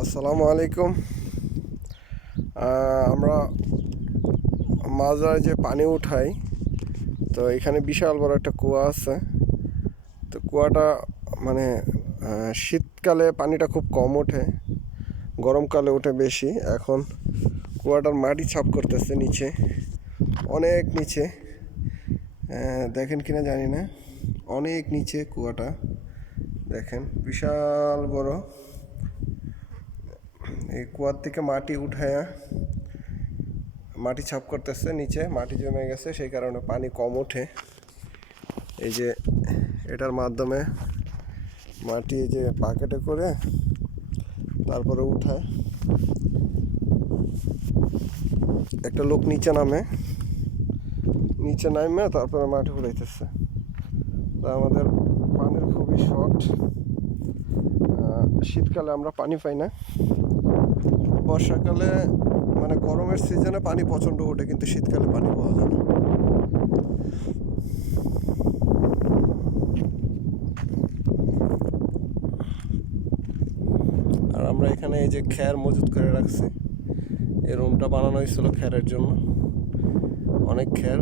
আসসালামু আলাইকুম। আমরা মাজায় যে পানি উঠাই, তো এখানে বিশাল বড় একটা কুয়া আছে। তো কুয়াটা মানে শীতকালে পানিটা খুব কম ওঠে, গরমকালে ওঠে বেশি। এখন কুয়াটার মাটি ছাপ করতেছে নিচে, অনেক নিচে। দেখেন কিনা জানি না, অনেক নিচে কুয়াটা। দেখেন বিশাল বড়। এই কুয়ার থেকে মাটি উঠায়া মাটি ছাপ করতেছে, নিচে মাটি জমে গেছে, সেই কারণে পানি কম ওঠে। এই যে এটার মাধ্যমে মাটি এই যে বাকেটে করে তারপরে উঠায়। একটা লোক নিচে নামে, নিচে নামে তারপরে মাটি উঠাইতেছে। তা আমাদের পানির খুবই শর্ট। শীতকালে আমরা পানি পাই না। বর্ষাকালে মানে গরমের সিজনে পানি প্রচণ্ড ওঠে, কিন্তু শীতকালে পানি পাওয়া যায় না। আর আমরা এখানে এই যে খ্যার মজুত করে রাখছি। এই রুমটা বানানো হয়েছিল খ্যারের জন্য। অনেক খ্যার